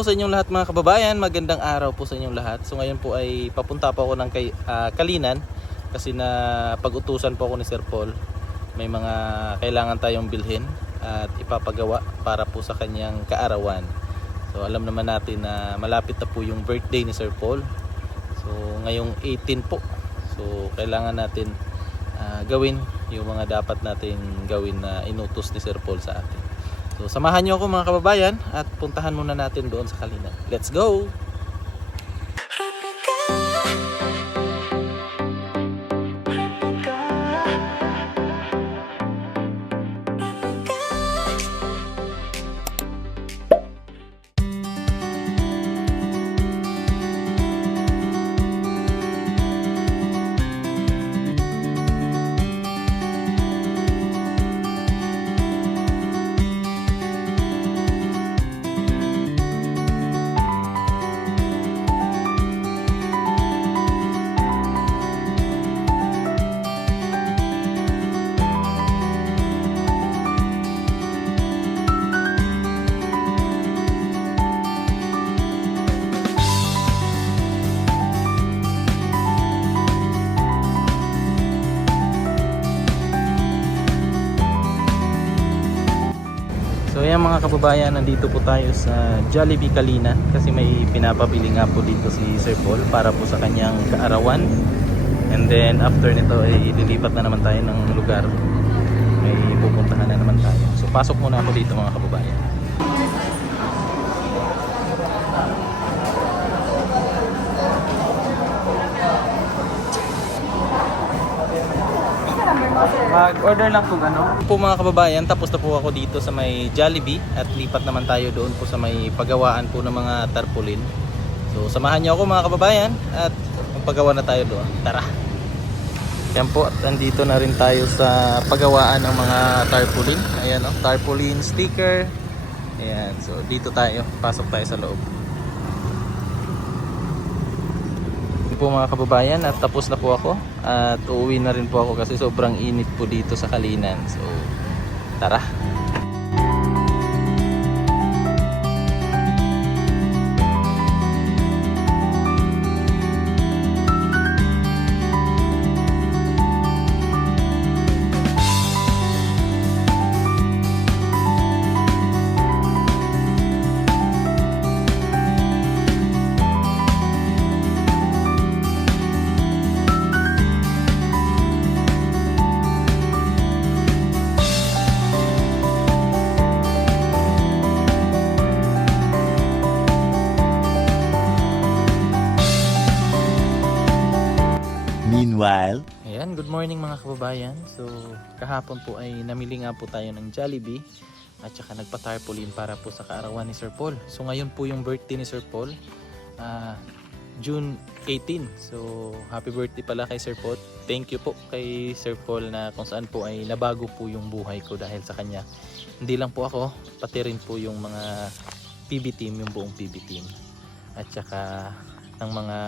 po sa inyong lahat mga kababayan, magandang araw po sa inyong lahat. So ngayon po ay papunta po ako ng Kalinan kasi na pag-utusan po ako ni Sir Paul. May mga kailangan tayong bilhin at ipapagawa para po sa kanyang kaarawan. So alam naman natin na malapit na po yung birthday ni Sir Paul. So ngayong 18 po. So kailangan natin gawin yung mga dapat natin gawin na inutos ni Sir Paul sa atin. So samahan niyo ako mga kababayan at puntahan muna natin doon sa Kalinan. Let's go! So ayan mga kababayan, nandito po tayo sa Jollibee Kalinan kasi may pinapabili nga po dito si Sir Paul para po sa kanyang kaarawan. And then after nito ay lilipat na naman tayo ng lugar. May pupuntahan na naman tayo. So pasok muna ako dito mga kababayan. Mag-order lang kung ano. Po mga kababayan, tapos na po ako dito sa may Jollibee at lipat naman tayo doon po sa may pagawaan po ng mga tarpaulin. So samahan niyo ako mga kababayan at magpagawa na tayo doon. Tara! Yan po, at andito na rin tayo sa pagawaan ng mga tarpaulin. Ayan o, tarpaulin sticker. Ayan, so dito tayo, pasok tayo sa loob. Po mga kababayan, at tapos na po ako at uuwi na rin po ako kasi sobrang init po dito sa Kalinan. So tara. Meanwhile, Ayan, good morning mga kababayan. So kahapon po ay namili nga po tayo ng Jollibee at saka nagpa-tarpaulin para po sa kaarawan ni Sir Paul. So ngayon po yung birthday ni Sir Paul, June 18. So happy birthday pala kay Sir Paul. Thank you po kay Sir Paul na kung saan po ay nabago po yung buhay ko dahil sa kanya. Hindi lang po ako, pati rin po yung mga PB team, yung buong PB team. At saka ng mga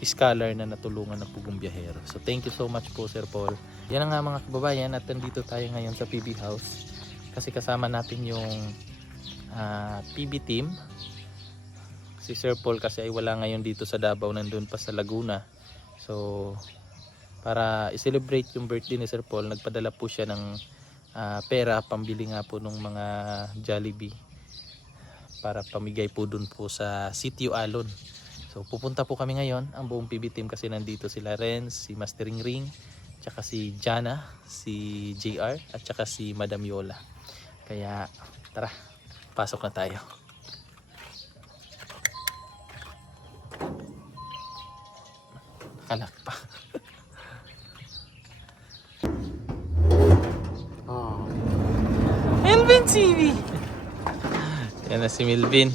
scholar na natulungan ng pugong biyahero. So thank you so much po Sir Paul. Yan nga mga kababayan, at nandito tayo ngayon sa PB House kasi kasama natin yung PB team. Si Sir Paul kasi ay wala ngayon dito sa Davao, nandun pa sa Laguna. So para i-celebrate yung birthday ni Sir Paul, nagpadala po siya ng pera pambili nga po ng mga Jollibee para pamigay po dun po sa Sitio Alon. So pupunta po kami ngayon, ang buong PB team kasi nandito sila Renz, si Mastering Ring, tsaka si Jana, si JR, at tsaka si Madam Yola. Kaya tara, pasok na tayo. Kalak pa. Oh. Melvin TV! Yan na si Melvin.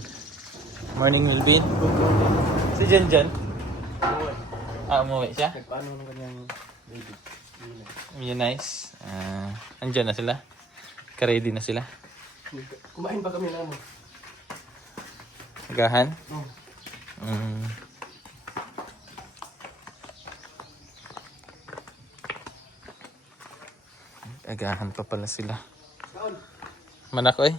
Morning Melvin. Si Jan. Umuwi siya? paano ng kanyang baby? Yun, nice. Andyan na sila. Ka-ready na sila. Kumain pa kami naman. Agahan? Oh. Agahan pa pala sila. Manak oy.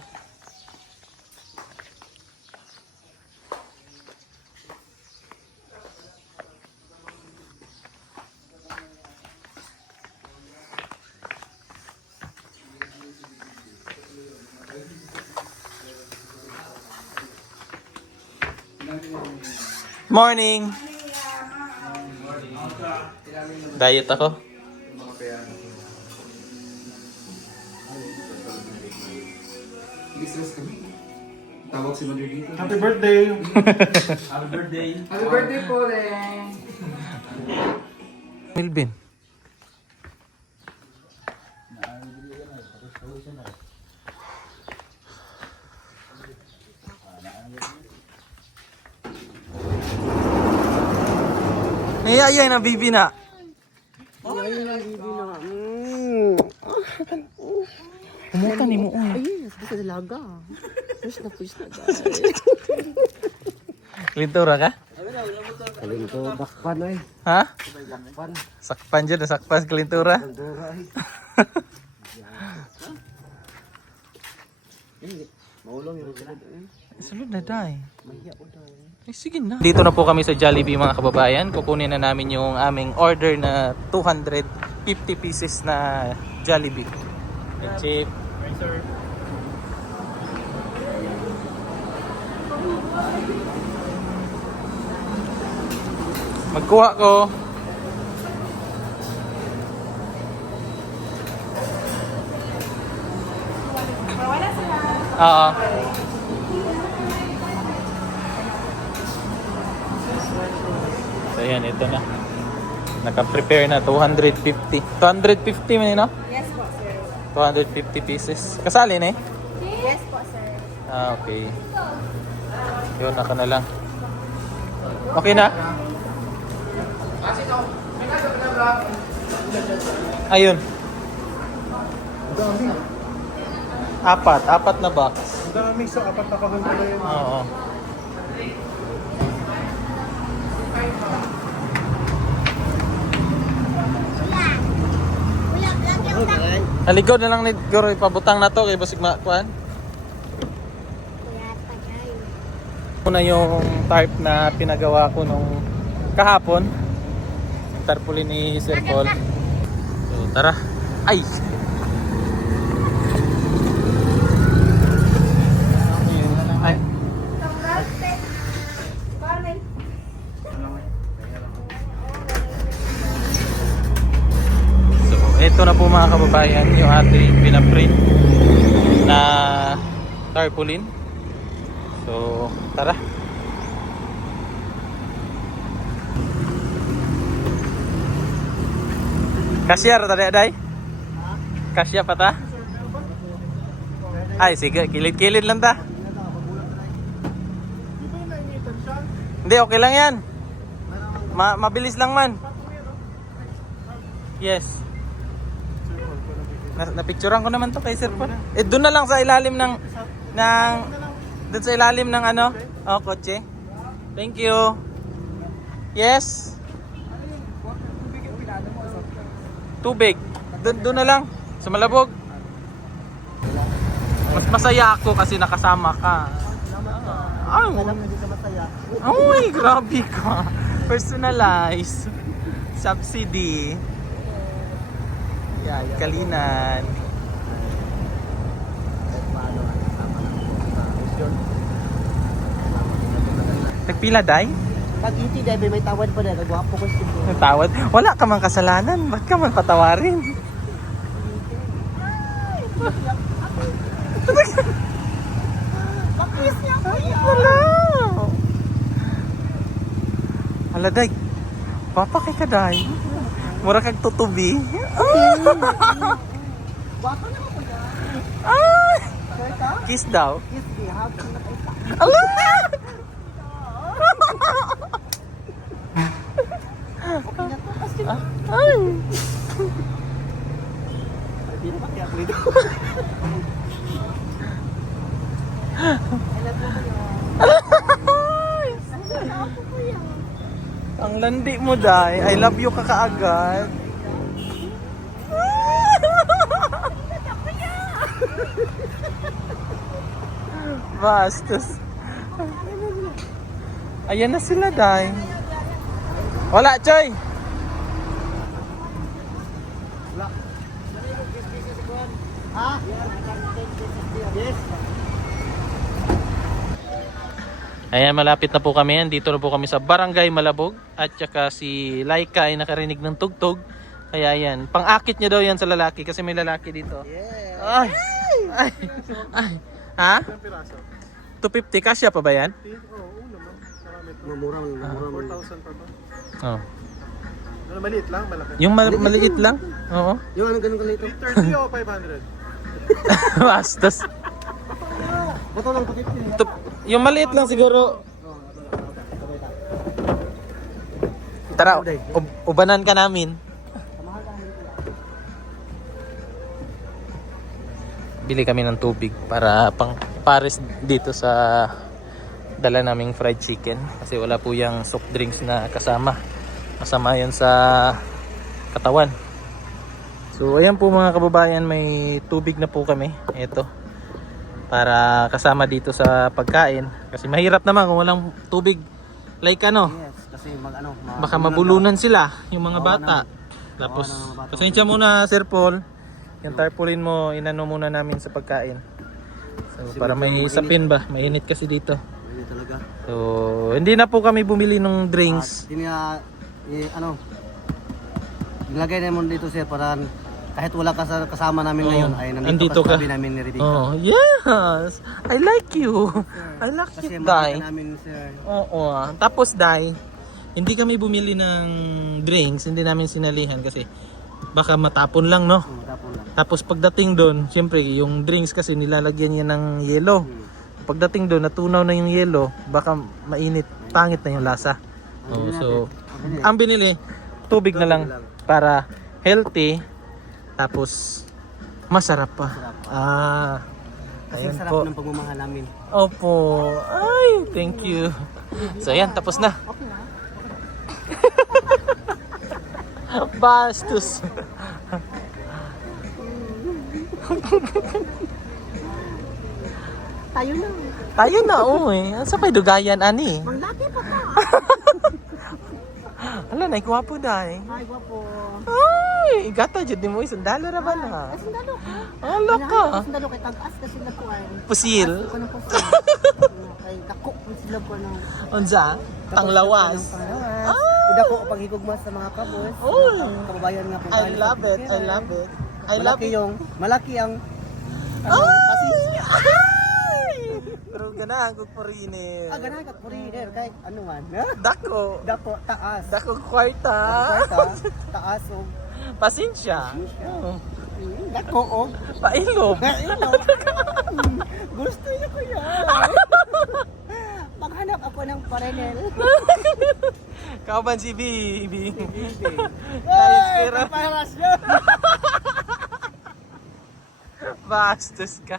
Morning! Diet ako. Christmas kami. Tawag si Mother dito. Happy birthday! Happy birthday. Happy birthday po, Len! Milvin. Ay, na bibi na. Kumuta ni mo. Ayun, sabi sa dalaga. Push na guys. Lintura ka? Alin ko, bakpan ay. Ha? Bakpan. Sakpan dyan, nasakpan sa kalintura. Dura ay. Maulong yung sunod eh. Sunod na, day. Mahiya ko daw. Eh, sige na. Dito na po kami sa Jollibee mga kababayan. Kukunin na namin yung aming order na 250 pieces na Jollibee. Chip. Magkuha ko. Oo. So yan, ito na. Naka-prepare na 250. 250 man no? Yes po, sir. 250 pieces. Kasali na eh? Yes po, sir. Ah, okay. Yun, naka na lang. Okay na? Ayun. Dami. Apat na box. Dami sa apat na kahon pala yun. Oo. Haligod na lang ni Goro ipabutang na to kay basig makuan. Ito na yung tarp na pinagawa ko nung kahapon. Yung tarpaulin ni Sir Paul. So tara. Ay! Ay. So, ito na po mga kababayan yung ating pinaprint na tarpaulin. So, tara. Kasya ra tadi aday? Kasya pa ta? Ay, sige, kilid-kilid lang ta. Hindi, okay lang yan. Mabilis lang man. Yes. Napicturean ko naman to kay Sir Paul. Eh, doon na lang sa ilalim ng doon sa ilalim ng ano? Oh, kotse. Thank you. Yes. Tubig. Doon na lang sa Malabog. Mas masaya ako kasi nakasama ka. Ay, uy, grabe ka. Personalized. Subsidy. Yan, kalinan. Nagpila, Day? Pag iti, Debbie, may tawad pa na. Nagwapo ko siya. Natawad? Wala ka man kasalanan. Ba't ka man patawarin? Pakis niya ko yan. Wala. Hala, Day. Papa kay ka, Day. Mura kag tutubi. Baka na ako yan. Ay! Sir ka? Kiss daw. Yes, we have to na kayo. Ala! Okay na to. Kasi Ay! hindi na kaya ako ito. Ako ko yan. Ang landi mo, Day. I love you ka kaagad. Bastos. Ayan na sila, Day. Wala, Choy. Ha? Yes. Ayan, malapit na po kami. Dito na po kami sa Barangay Malabog. At saka si Laika ay nakarinig ng tugtog. Kaya yan, pang-akit niya daw yan sa lalaki kasi may lalaki dito. Ay! Ay! Ay! Ha? 250, kasya pa ba yan? Oo naman. Marami to. Mura mo. 4,000 pa ba? Oh. Ano, maliit lang, malaki. Yung maliit lang? Oo. Yung ano ganun kalito? 330 o 500? Bastos. Bato lang pakit. Yung maliit lang siguro. Tara, ubanan ka namin. Bili kami ng tubig para pang pares dito sa dala naming fried chicken kasi wala po yung soft drinks na kasama. Masama yun sa katawan. So ayan po mga kababayan, may tubig na po kami. Ito. Para kasama dito sa pagkain kasi mahirap naman kung walang tubig. Like ano, Yes, kasi baka mabulunan sila yung mga bata. Tapos pasensya muna Sir Paul. Yung tarpaulin mo inano muna namin sa pagkain. So para may sapin ba, mainit kasi dito. Hindi talaga. So hindi na po kami bumili ng drinks. Hindi nga nilagay naman dito sir para kahit wala ka kasama namin ngayon ay Andito nandito ka. ka sa tabi namin ni Rebecca. Oh, yes. I like you. I like Kasi you, makita Dai. namin sir. Oo. Tapos, Dai, hindi kami bumili ng drinks. Hindi namin sinalihan kasi baka matapon lang, no? Tapon lang. Tapos pagdating doon, siyempre, yung drinks kasi nilalagyan niya ng yelo. Pagdating doon, natunaw na yung yelo, baka mainit, pangit na yung lasa. Oh, so, ang binili, tubig na lang para healthy. Tapos masarap pa. Ah. Kasi Ayan sarap po. ng pagmamahal namin. Opo. Ay, thank you. So ayan, tapos na. Bastos. Tayo na. Tayo na, Sa pa'y dugayan, ani? Manglaki pa ka. Hala, naigwapo dahil. Ay, guwapo. Ay, gata dyan di mo isang $1 ra ba na? Ay, sundalo ka. Hala ka. Sundalo kay tag-as kasi na ko ay. Pusil. Ko na po kay dako ko sila ko ng Unsa? Tanglawas. Ida ko paghigugmas sa mga kabos. Oh. Kababayan nga po. I love it. I love it. I love it. Malaki ang Ay! Pero ganahan ko po rin eh. ganahan ka puriner kahit ano man. Dako. Dako taas. Dako kwarta. Taas o Pasensya. Oh. dako o Pailog. gusto niyo ko yan. Maghanap ako ng parenel. Kauban si Bibi. Ay, kaparas yun. Bastos ka.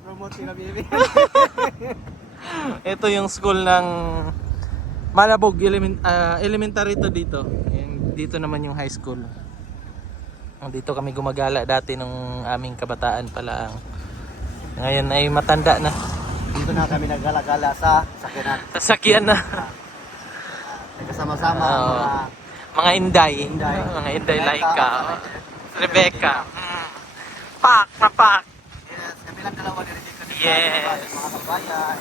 Promote na baby. Ito yung school ng Malabog elementary to dito. Dito naman yung high school. Dito kami gumagala dati nung aming kabataan pa lang. Ngayon ay matanda na. Dito na kami naggala-gala sa sakyanan. Sasakyan na. Kasama-sama Oo. mga Mga inday. Inday. Mga inday Laika. Rebecca. Pak na pak. yes, kami lang dalawa ni Rebecca. Yes. Mga kabayan.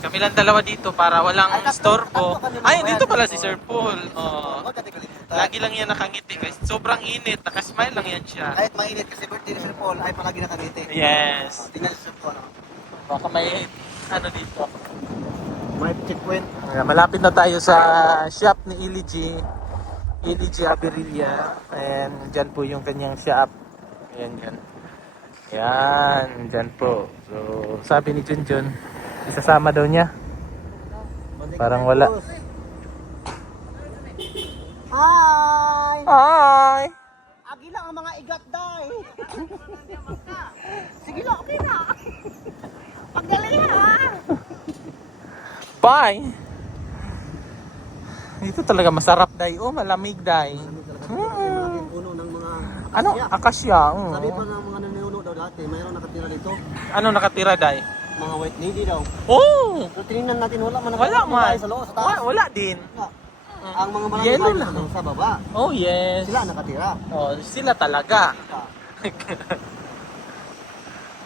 Kami lang dalawa dito para walang Ay, tatlo istorbo. kami Ay, mga dito pala bayan. si Sir Paul. Oh. Huwag natin kalimutan. Lagi lang yan nakangiti guys. Sobrang init. Nakasmile lang yan siya. Kahit mainit kasi birthday ni Sir Paul ay palagi nakangiti. Yes. Tingnan si Sir Paul. Baka may ano dito. May checkpoint. Malapit na tayo sa shop ni Iliji. Iliji Aberilla. And dyan po yung kanyang shop. Ayan dyan. Yan. Dyan po. So sabi ni Junjun, isasama daw niya. Parang wala. Hi! Hi! Agi lang ang mga igat day. Sige lang, okay na. Pagdali ha. Bye! Dito talaga masarap day. Oh, malamig day. Malaking puno ng mga Ano? Akasya. sabi pa ng mga nanuno daw dati, mayroon nakatira dito. Ano nakatira day? Mga white lady daw. Oh! Pero tinignan natin wala man Wala man. sa loob sa taas. Wala din. Ang mga maraming Yellow bahay lang. sa baba. Oh, yes. Sila nakatira. Oh, sila talaga.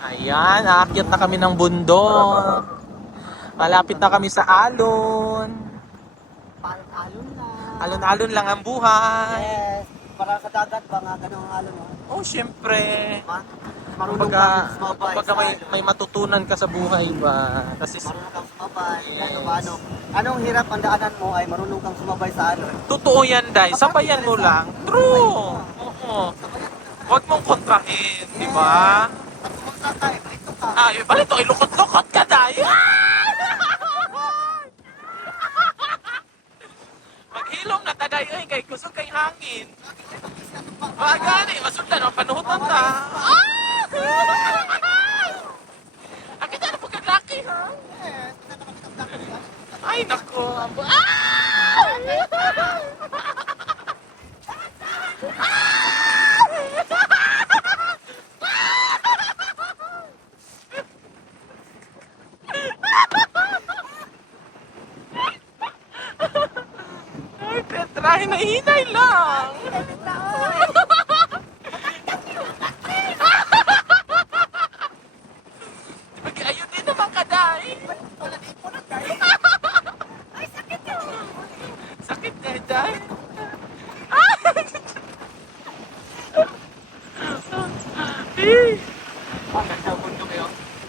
Ayan, aakyat na kami ng bundok. Malapit na kami sa alon. Alon na. Alon-alon lang ang buhay. Yes. Para sa dagat ba nga ganun ang alon, no? Oh, syempre. Marunong Kumbaga, kang sumabay. kumbaga may matutunan ka sa buhay ba? Kasi Marunong kang sumabay. Ano ba, ano? Anong hirap ang daanan mo ay marunong kang sumabay sa alon. totoo yan, Day. Sabayan mo lang. True. Oo. Huwag mong kontrahin, di ba? At kumagsa ka, balito ka. Ay, balito, ilukot-lukot ka, Day. Maghilom na taday, ay, kay kusog kay hangin. Gani, masundan ang panuhutan ta. Akit na pagkaglaki, ha? Ay, nako. Ay, Petra, hinahinay lang. Ayun din naman ka, Day. Ay, sakit yun. Sakit na, Day.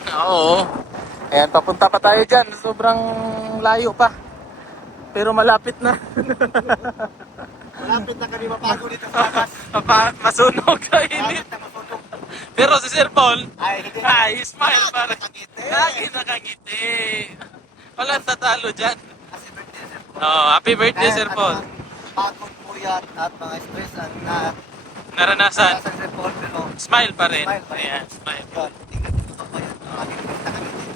Oo. Ayan, papunta pa tayo dyan. Sobrang layo pa. Pero malapit na. Malapit na kami mapago dito sa labas. Masunog ka init. Malapit na masunog. Pero si Sir Paul, Ay, hindi. ay, smile para. Nakangiti. Lagi nakangiti. Walang tatalo dyan. Kasi birthday, sir. Oh, happy birthday, Sir Paul. Pagod po yan at mga stress ang na Naranasan. nasa Sir Paul, pero Smile pa rin. Smile pa rin. Ayan, smile. yun, tingnan dito pa yan. Lagi na nakangiti.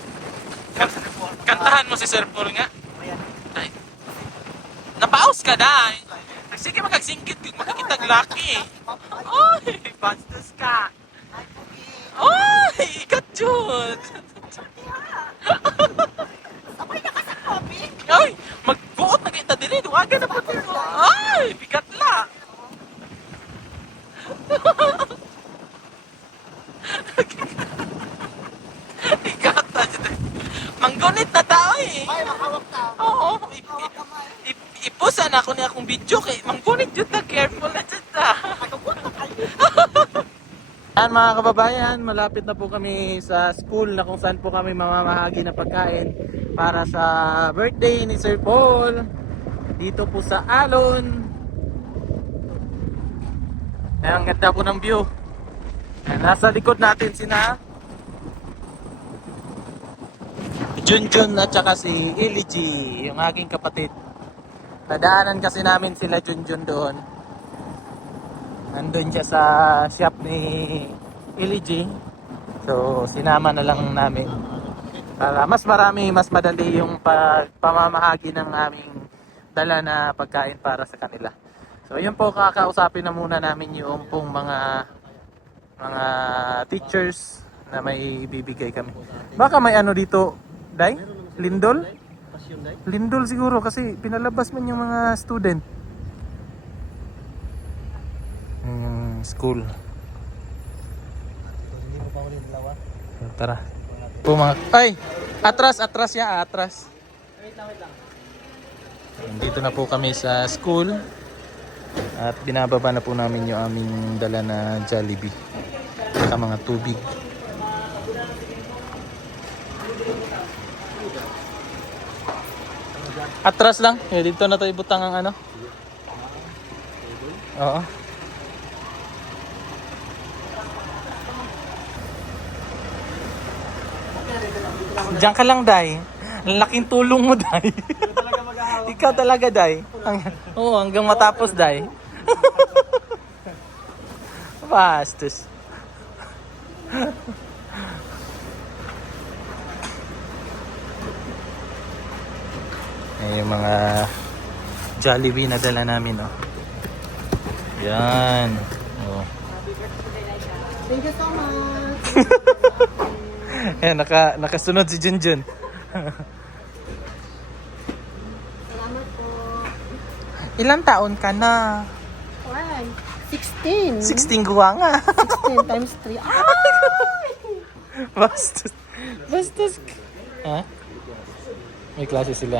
Kan- Sir Paul, Kantahan mo si Sir Paul nga. Ayan. Ay. Napaos ka na. Sige, magagsingkit. Makakitag laki. Oy, bastos ka. Oy, ikat yun. Sabay na ka sa kopi. Oy, magbuot na kita din. Duwagan na po dito. Ay, bigat la. Ikat na dyan. Manggunit na tao eh. Ay, makawak ka. Oo, Makawak kamay. ipusan ako niya akong video kay manggunit dyan na careful na dyan ta. Nakabot na kayo. Yan mga kababayan, malapit na po kami sa school na kung saan po kami mamamahagi ng pagkain para sa birthday ni Sir Paul dito po sa Alon. Ayan, ang ganda po ng view. Ayan, nasa likod natin sina Junjun at saka si Iliji, yung aking kapatid. Nadaanan kasi namin sila Junjun doon. Nandun siya sa shop ni Iliji. So sinama na lang namin para mas marami, mas madali yung pamamahagi ng aming dala na pagkain para sa kanila. So yun po, kakausapin na muna namin yung pong mga teachers na may ibibigay kami. Baka may ano dito, Day? Lindol? Lindol siguro kasi pinalabas man yung mga student. School. Tara. Po mga... Ay! Atras! Atras ya! Atras! Dito na po kami sa school. At binababa na po namin yung aming dala na Jollibee. Saka mga tubig. Atras lang. Dito na tayo butang ang ano. Oo. Diyan ka lang, Day. Ang laking tulong mo, Day. Ikaw talaga, Day. Oo, hanggang matapos, Day. Bastos. Ay, yung mga Jollibee na dala namin, oh. Yan. Oh. Thank you so much. Ayan, nakasunod si Junjun. Salamat po. Ilang taon ka na? Why? 16. 16 guwa nga. 16 times 3. Ah! Bastos. Bastos. Ha? May klase sila.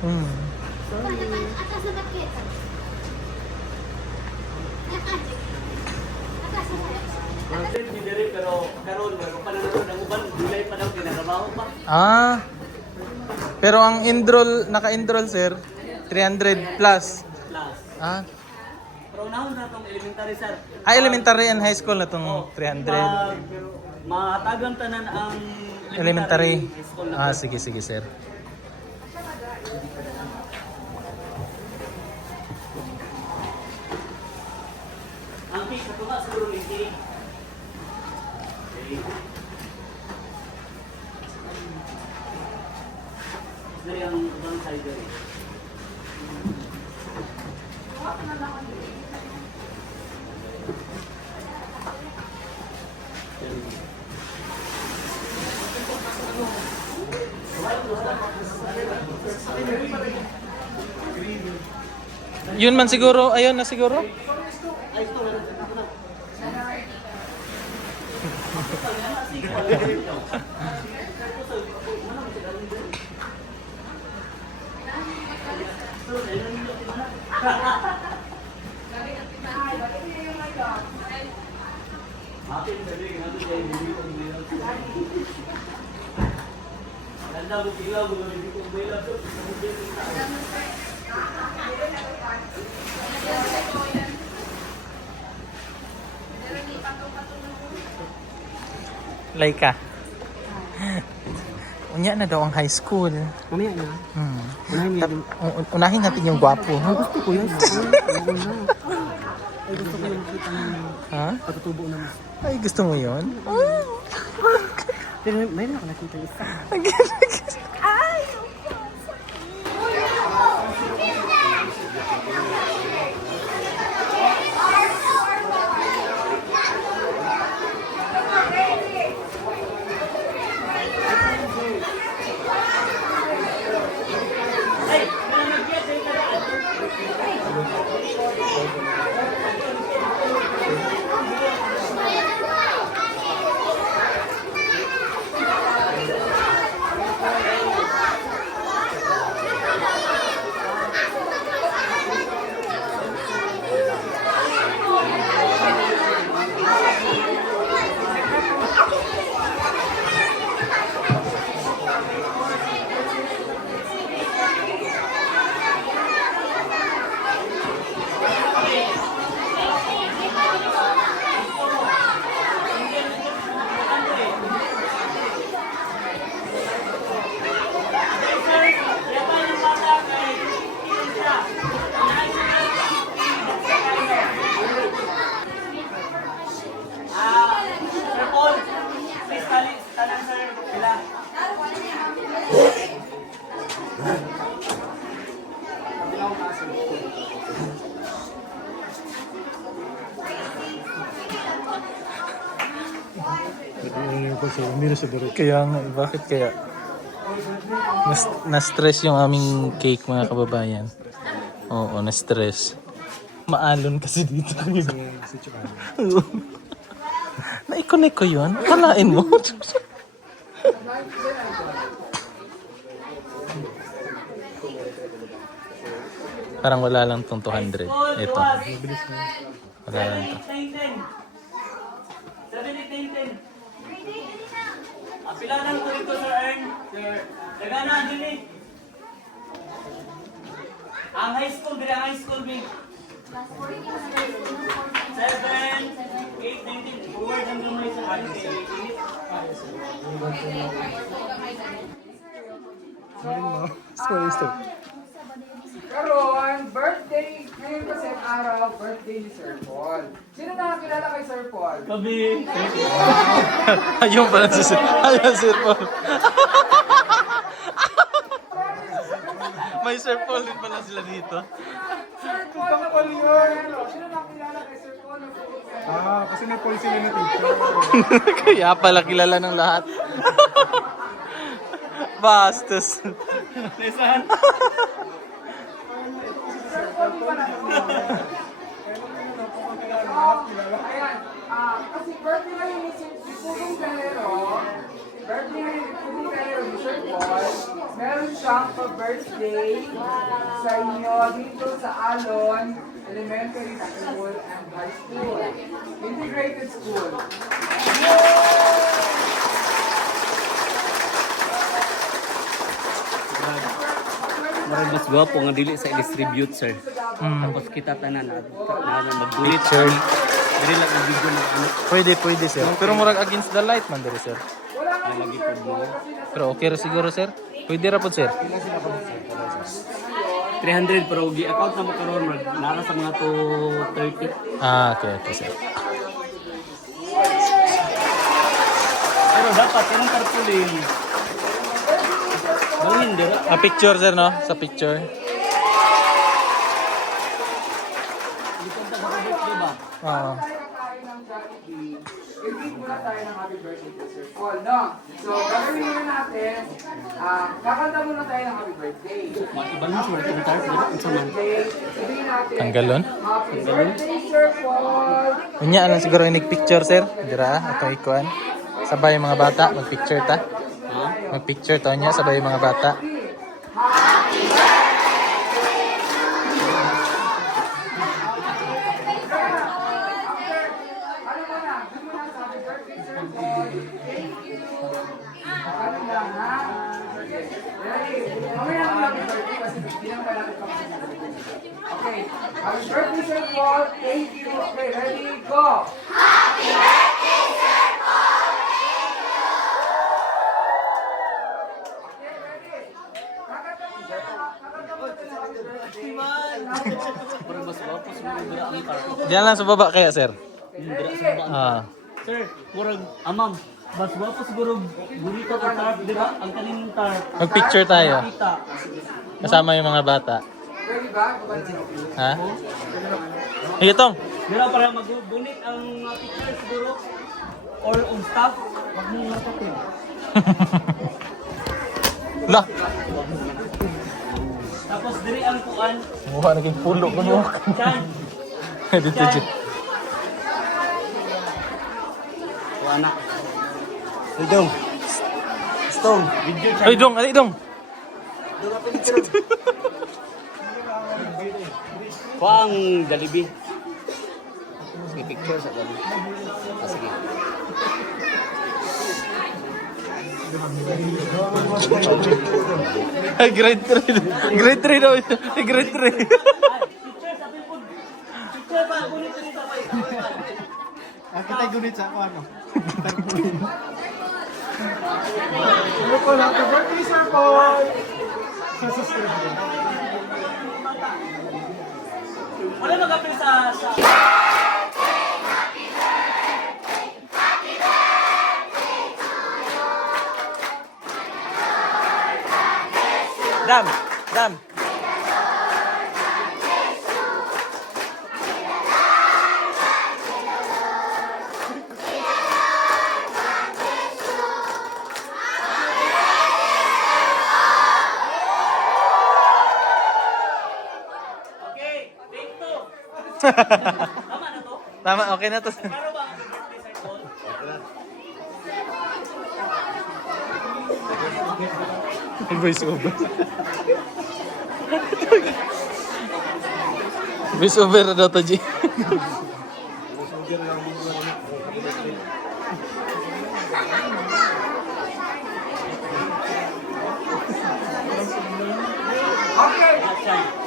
Hmm. Pero karon pananaw ng uban, dilay pa daw kinakabaho pa. Ah. Pero ang enroll, naka-enroll sir, 300 plus. Plus. Ah. Pero unahon na tong elementary sir. Elementary and high school na tong 300. Matagan tanan ang Elementary. school na Ah, sige sir. ang cake sa tunga siguro ni cake. Dari ang ibang side dari. Yun man siguro, ayun na siguro. Laika. Unya na daw ang high school. Mamaya na. Hmm. Unahin niyo yung Unahin natin yung gwapo. gusto ko yun. Oo na. Ay gusto ko yung makita ng Ha? patutubo na mas. Ay, gusto mo yun? Pero may nakakita isa. Kaya nga, bakit kaya? Na-stress yung aming cake mga kababayan. Oo, na-stress. Maalon kasi dito. Na-connect ko yun? Kalain mo? Parang wala lang tong 200. Ito. Wala lang to. 7-8-9-10. Apilanan ko dito, Sir Ern. Sir, nagana, Jimmy. Ang high school, bila ang high school, Big. 7, 8, 19. Forward ang lumay sa akin. Karon, birthday, ngayon kasi ang araw, birthday ni Sir Paul. Sino nakakilala kay Sir Paul? Kabi. Ayun pala si Sir. Ayun, Sir Paul. May Sir Paul din pala sila dito. Sir Paul na Paul yun. Sino nakakilala kay Sir Paul? Kasi na-call sila na teacher. Kaya pala kilala ng lahat. Bastos. Lesan. Ayan, kasi birthday ngayon ni Pugong Galero, birthday kayo ni Sir Paul, meron siyang pa-birthday sa inyo dito sa Alon Elementary School and High School. Integrated School. Marang mas gwapo nga dili sa i-distribute, sir. Tapos kita tanan na mag-do it. Picture. Dili lang ang video na ano. Pwede sir. Pero murag against the light man diri sir. Lagi po mo. Pero okay ra siguro sir. Pwede ra po sir. 300 pero gi-account na mo karon nara sa mga 230. Okay sir. Pero dapat yung tarpaulin. Bawin dira. Picture sir no? Sa picture. Oo. Tayo ng Jollibee. I-greet muna tayo ng happy birthday to Sir Paul, no? So, gagawin muna natin, kakanta muna tayo ng happy birthday. Ibalance mo ito tayo sa unsa man. Okay, sabihin natin, Ang galon. happy birthday, Sir Paul! Unya lang siguro inig picture sir. Dira atong ikuan. Sabay yung mga bata mag-picture ta. Mag-picture ta unya sabay yung mga bata. Ano muna? Doon muna sa happy birthday, Sir Paul. Thank you. Ano lang, ha? Ready? Mamaya ang happy birthday kasi hindi naman tayo natin pang-birthday. Okay. Happy birthday, Sir Paul. Thank you. Okay, ready? Go! Okay, ready? Kakanta mo na. Kakanta mo na sa happy birthday. Pero mas gwapo sa mga dira ang tarpaulin. Diyan lang sa baba kaya sir. Dira sa baba. Sir, murag amam. Mas gwapo siguro burito ka tarp dira ang kaning tarp. Mag-picture tayo. Kita. Kasama yung mga bata. Ready ba? Ha? Higitong. Dira para magbunit ang mga picture siguro or on staff wag mo natin. La. Tapos diri ang kuan. Mukha naging pulo ko mo. Chan. Dito dyan. O anak. Idong. Stone. Video chan. Ay dong, ali dong. Kuang Jollibee. Sige picture sa kami. Sige. Ay grade 3. Grade 3 daw. Ay grade 3. Picture sa pipod. Picture pa gunit dito pa. Kita gunit sa ako ano. Sir Paul, happy birthday, Sir Paul! Wala mag-apil sa Dam. Dam. Okay, take two. Tama na to? Tama, okay na to. Paano ba ang birthday sa Paul? Voice over. Voice over na daw to, G. Okay.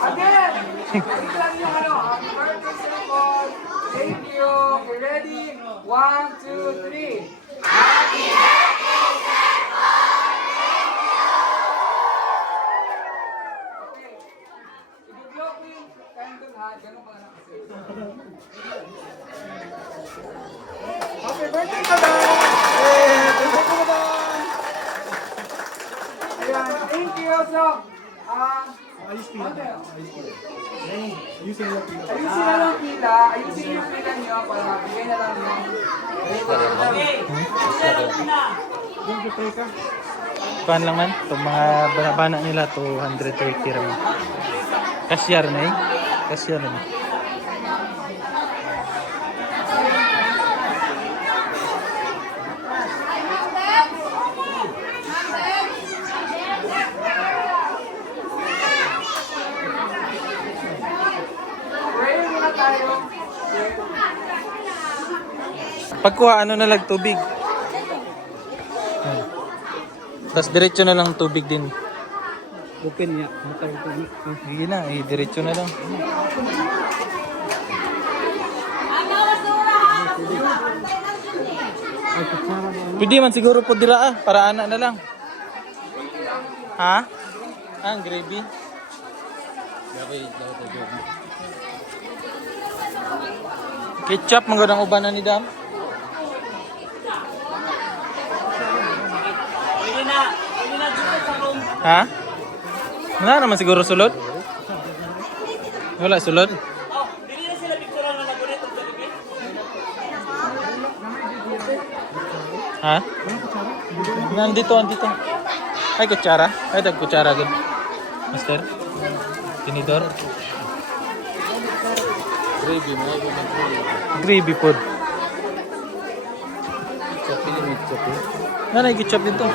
Again. Ito lang yung ano. Happy birthday, Sir Paul. Thank you. Okay, ready? 1, 2, 3. Okay. I-blow ko yung candle ha. Ganun ka lang kasi. Happy birthday, madam! Happy birthday, madam! Ayan, thank you. So, Ayos pila. Ayusin lang pila. ayusin na lang pila. Ayusin yung pila nyo para bigay na lang yung... Okay, picture lang muna. Don't you pray ka? Kuhan lang man. Itong mga bana nila, 230 ram. Kasyar na eh. Kasyar na. Pagkuha, ano na lang tubig. Tapos diretso na lang tubig din. Open niya. Matay ito. Sige na, diretso na lang. Pwede man siguro po dira para anak na lang. Ha? Ang gravy. Ketchup manggodang ubanan ni Dam. Pwede na dito sa room. Ha? Wala naman siguro sulod. Wala sulod. Oh, hindi na sila picturean na nagunit ang Jollibee. Ha? Nandito. Ay, kutsara. Ay, kutsara gud. Master. Tinidor. Gravy mo. Gravy food. Ketchup, limit ketchup. Nanay ketchup dito.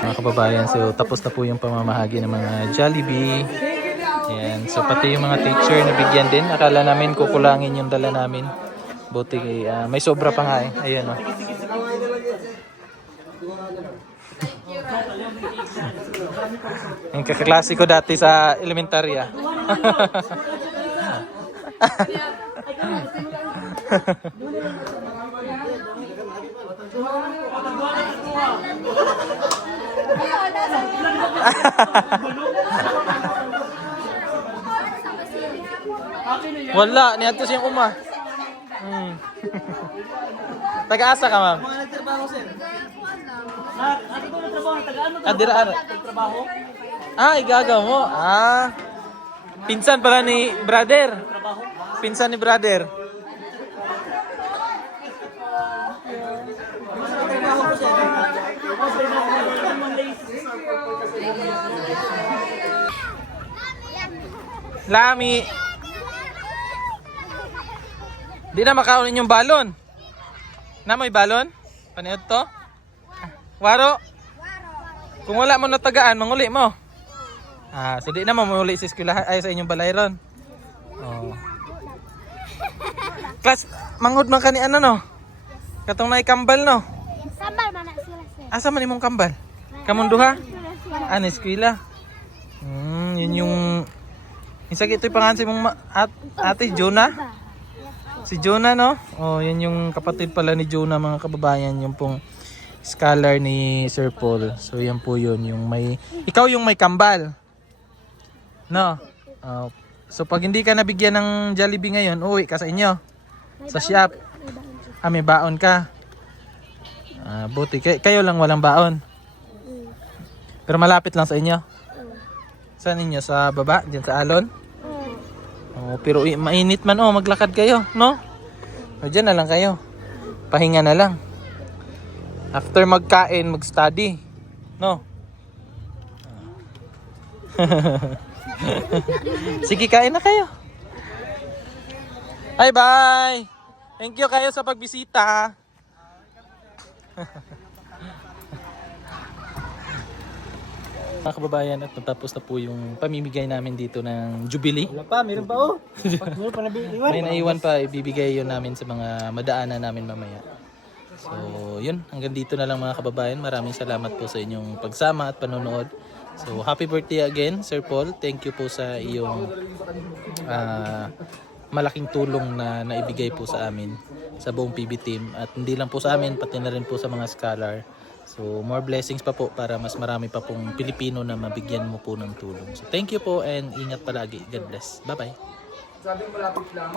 Mga kababayan, so tapos na po yung pamamahagi ng mga Jollibee. Ayan, so pati yung mga teacher na bigyan din. Akala namin kukulangin yung dala namin. Buti may sobra pa nga eh. Ayan o. Yung kaklase ko dati sa elementarya. Wala, niadto siyang uma. Taga-asa ka, ma'am? Mga nagtrabaho, sir. Ano ba nagtrabaho? Taga-ano ka? Adiraan. Nagtrabaho? Igagaw mo. Pinsan pala ni brother. Trabaho? Pinsan ni brother. Trabaho ko, sir. Lami. Di na makaunin yung balon. Na may balon? Paniod to? Waro? Kung wala mo natagaan, manguli mo. So di na mo manguli sa eskwelahan ay sa inyong balayron. Oh. Class, mangod man ka ni ano no? Katong na kambal no? Sambal mana sila sir. Asa man imong kambal? Kamunduha? Ano eskwela? Yun yung isa ito'y pangalan si mong ate Jonah? Si Jonah no? Oh, yun yung kapatid pala ni Jonah mga kababayan, yung pong scholar ni Sir Paul. So yan po yun, yung may ikaw yung may kambal. No? So pag hindi ka nabigyan ng Jollibee ngayon, uwi ka sa inyo. Sa shop. May baon ka. Buti kayo lang walang baon. Pero malapit lang sa inyo. Saan inyo? Sa baba? Diyan sa alon? Pero mainit man maglakad kayo, no? Diyan na lang kayo. Pahinga na lang. After magkain, mag-study. No? Sige, kain na kayo. Bye! Thank you kayo sa pagbisita. Mga kababayan, at natapos na po yung pamimigay namin dito ng Jubilee. Wala pa, meron pa Meron pa naiwan. May naiwan pa, ibibigay yun namin sa mga madaanan namin mamaya. So yun, hanggang dito na lang mga kababayan. Maraming salamat po sa inyong pagsama at panonood. So happy birthday again Sir Paul. Thank you po sa iyong malaking tulong na naibigay po sa amin sa buong PB team, at hindi lang po sa amin pati na rin po sa mga scholar. So more blessings pa po para mas marami pa pong Pilipino na mabigyan mo po ng tulong. So thank you po and ingat palagi. God bless. Bye bye. Sabi malapit lang.